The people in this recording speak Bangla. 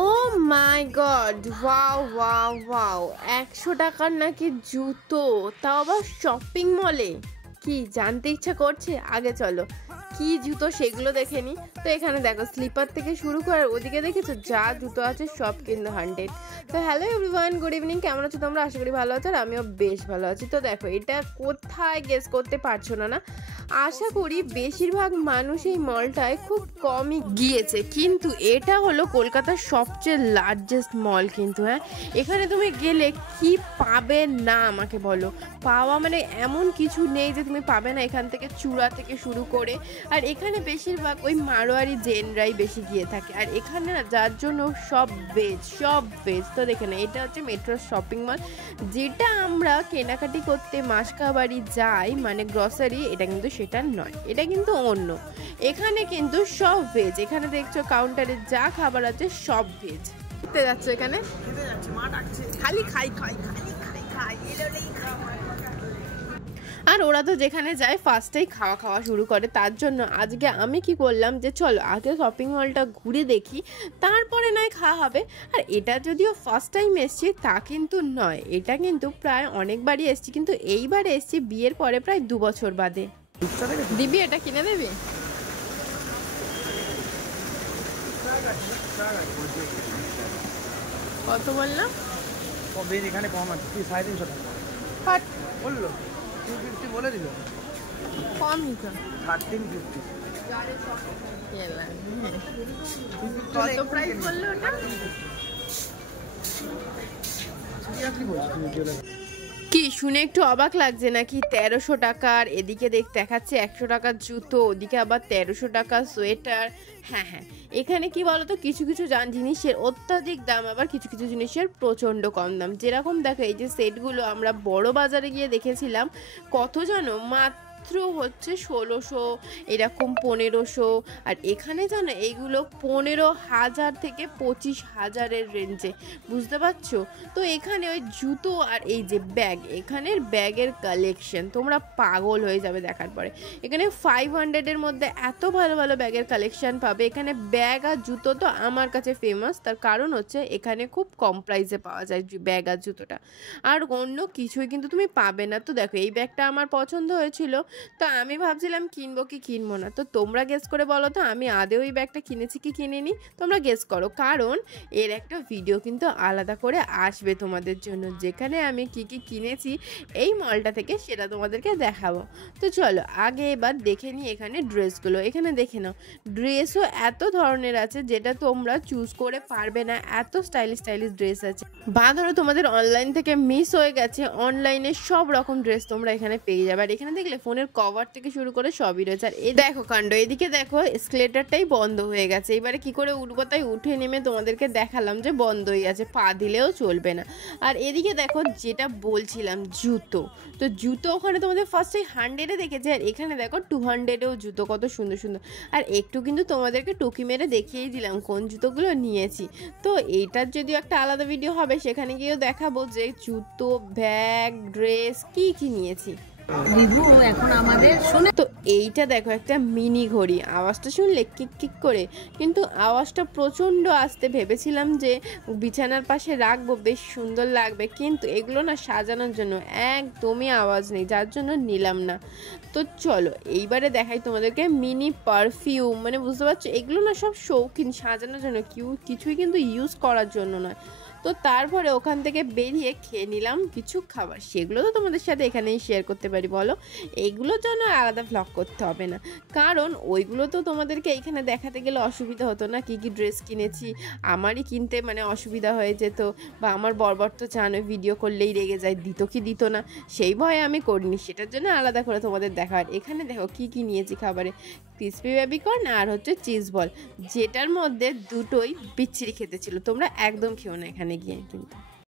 ও মাই গড, ওয়াও ওয়াও ওয়াও, 100 টাকার নাকি জুতো, তাও আবার শপিং মলে। কি জানতে ইচ্ছা করছে? আগে চলো কি জুতো সেগুলো দেখে নি। তো এখানে দেখো স্লিপার থেকে শুরু করে ওদিকে দেখেছো যা জুতো আছে সব কিন্তু 100। তো হ্যালো এভরিওয়ান, গুড ইভিনিং, কেমন আছো তোমরা? আশা করি ভালো আছো, আর আমিও বেশ ভালো আছি। তো দেখো এটা কোথায় গেস করতে পারছো না? আশা করি বেশিরভাগ মানুষ এই মলটায় খুব কমই গিয়েছে, কিন্তু এটা হলো কলকাতার সবচেয়ে লার্জেস্ট মল কিন্তু। হ্যাঁ, এখানে তুমি গেলে কি পাবে না আমাকে বলো? পাওয়া মানে এমন কিছু নেই যে তুমি পাবে না। এখান থেকে চূড়া থেকে শুরু করে, আর এখানে বেশিরভাগ ওই মারোয়ারি জেনরাই বেশি গিয়ে থাকে। আর এখানে না যার জন্য সব ভেজ। তো দেখে না, এটা হচ্ছে মেট্রো শপিং মল, যেটা আমরা কেনাকাটি করতে মাসকাবাড়ি যাই মানে গ্রসারি, এটা কিন্তু সেটা নয়, এটা কিন্তু অন্য। এখানে কিন্তু সব ভেজ। এখানে দেখছো কাউন্টারে যা খাবার আছে সব ভেজ। খেতে যাচ্ছে এখানে, খালি খাই। আর ওরা তো যেখানে যায় ফার্স্টেই খাওয়া শুরু করে। তার জন্য আজকে আমি কি করলাম যে চলো আগে শপিং মলটা ঘুরে দেখি, তারপরে নয় খাওয়া হবে। আর এটা যদিও ফার্স্ট টাইম এসছি তা কিন্তু নয়, এটা কিন্তু প্রায় অনেকবারই এসছি, কিন্তু এইবার এসছি বিয়ের পরে প্রায় 2 বছর বাদে। দিবি এটা কিনে দেবি? কত বললাম? এখানে কম আছে 350 টাকা বললো, 250 বলে দিল। কমই তো 1350। কত প্রাইস বললো ওটা? কি শুনে একটু অবাক লাগছে নাকি? 1300 টাকার, এদিকে দেখাচ্ছে 100 টাকার জুতো, ওদিকে আবার 1300 টাকার সোয়েটার। হ্যাঁ, এখানে কি বলতো, কিছু জিনিসের অত্যাধিক দাম, আবার কিছু জিনিসের প্রচণ্ড কম দাম। যেরকম দেখো এই যে সেটগুলো আমরা বড় বাজারে গিয়ে দেখেছিলাম কত জানো, মাত্র হচ্ছে 1600, এরকম 1500। আর এখানে জানো এইগুলো 15,000 থেকে 25,000-এর রেঞ্জে, বুঝতে পারছো? তো এখানে ওই জুতো আর এই যে ব্যাগ, এখানের ব্যাগের কালেকশন তোমরা পাগল হয়ে যাবে দেখার পরে। এখানে 500-এর মধ্যে এত ভালো ব্যাগের কালেকশন পাবে। এখানে ব্যাগ আর জুতো তো আমার কাছে ফেমাস, তার কারণ হচ্ছে এখানে খুব কম প্রাইসে পাওয়া যায় ব্যাগ আর জুতোটা, আর অন্য কিছুই কিন্তু তুমি পাবে না। তো দেখো এই ব্যাগটা আমার পছন্দ হয়েছিল, তো আমি ভাবছিলাম কিনবো কি কিনবো না। তো তোমরা গেস করে বলো তো আমি আদেও এই ব্যাগটা কিনেছি কি কিনিনি? তোমরা গেস করো, কারণ এর একটা ভিডিও কিন্তু আলাদা করে আসবে তোমাদের জন্য, যেখানে আমি কি কিনেছি এই মলটা থেকে সেটা তোমাদেরকে দেখাবো। তো চলো আগে এবার দেখে নিই এখানে ড্রেসগুলো। এখানে দেখে নাও, ড্রেসও এত ধরনের আছে যেটা তোমরা চুজ করে পারবে না, এত স্টাইলিশ ড্রেস আছে। বা ধরো তোমাদের অনলাইন থেকে মিস হয়ে গেছে, অনলাইনে সব রকম ড্রেস তোমরা এখানে পেয়ে যাবে। আর এখানে দেখলে ফোনের কভার থেকে শুরু করে সবই রয়েছে। আর এই দেখো কাণ্ড, এদিকে দেখো এসকেলেটারটাই বন্ধ হয়ে গেছে। এবারে কি করে উঠবো, তাই উঠে নেমে তোমাদেরকে দেখালাম যে বন্ধই আছে, পা দিলেও চলবে না। আর এদিকে দেখো যেটা বলছিলাম জুতো, তো জুতো ওখানে তোমাদের ফার্স্টে 100-এ দেখেছে, আর এখানে দেখো 200-এও জুতো, কত সুন্দর। আর একটু কিন্তু তোমাদেরকে টুকি মেরে দেখিয়েই দিলাম কোন জুতোগুলো নিয়েছি। তো এইটার যদিও একটা আলাদা ভিডিও হবে, সেখানে গিয়েও দেখাবো যে জুতো, ব্যাগ, ড্রেস কি নিয়েছি। এখন আমাদের শুনে তো এইটা দেখো একটা মিনি ঘড়ি, আওয়াজটা শুনলে কিক করে, কিন্তু আওয়াজটা প্রচণ্ড আসতে। ভেবেছিলাম যে বিছানার পাশে রাখবো, বেশ সুন্দর লাগবে, কিন্তু এগুলো না সাজানোর জন্য, একদমই আওয়াজ নেই, যার জন্য নিলাম না। তো চলো এইবারে দেখাই তোমাদেরকে মিনি পারফিউম, মানে বুঝতে পারছো এগুলো না সব শৌখিন, সাজানোর জন্য, কিছুই কিন্তু ইউজ করার জন্য নয়। তো তারপরে ওখান থেকে বেরিয়ে খেয়ে নিলাম কিছু খাবার, সেগুলো তো তোমাদের সাথে এখানেই শেয়ার করতে পারি। বলো এইগুলোর জন্য আলাদা ভ্লগ করতে হবে না, কারণ ওইগুলো তো তোমাদেরকে এইখানে দেখাতে গেলে অসুবিধা হতো না। কি ড্রেস কিনেছি আমারই কিনতে মানে অসুবিধা হয়ে যেত, বা আমার বরবর তো জানো ভিডিও করলেই রেগে যায়, দিত না, সেই ভয়ে আমি করিনি, সেটার জন্য আলাদা করে তোমাদের দেখার। এখানে দেখো কি নিয়েছি খাবারে, ক্রিসপি বেবিকর্ন আর হচ্ছে চিজ বল, যেটার মধ্যে দুটোই বিচ্ছিরি খেতে ছিল, তোমরা একদম খেও না এখানে গিয়ে কিন্তু।